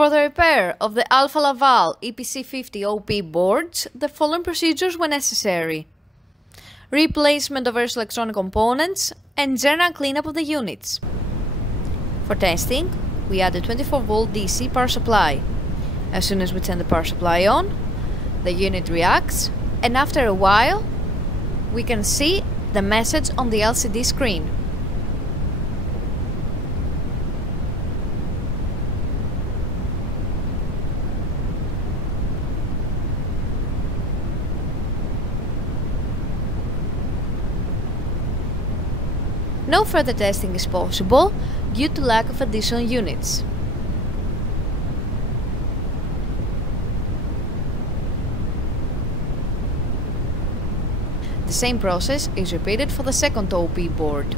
For the repair of the Alfa Laval EPC50 OP boards, the following procedures were necessary: replacement of various electronic components and general cleanup of the units. For testing, we add a 24-volt DC power supply. As soon as we turn the power supply on, the unit reacts, and after a while, we can see the message on the LCD screen. No further testing is possible due to lack of additional units. The same process is repeated for the second OP board.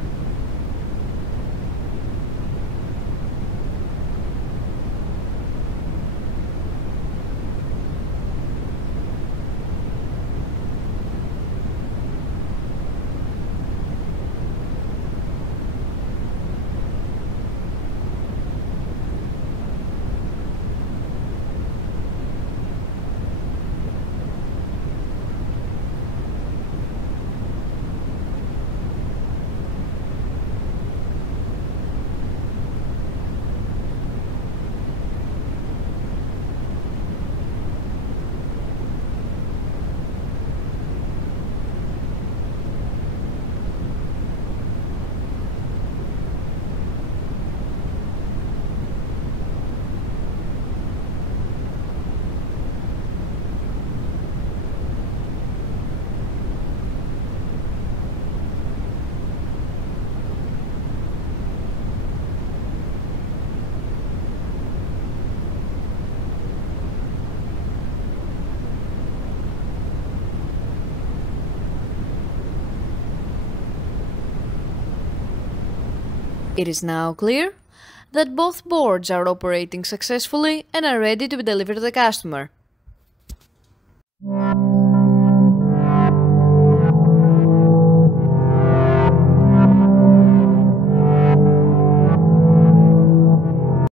It is now clear that both boards are operating successfully and are ready to be delivered to the customer.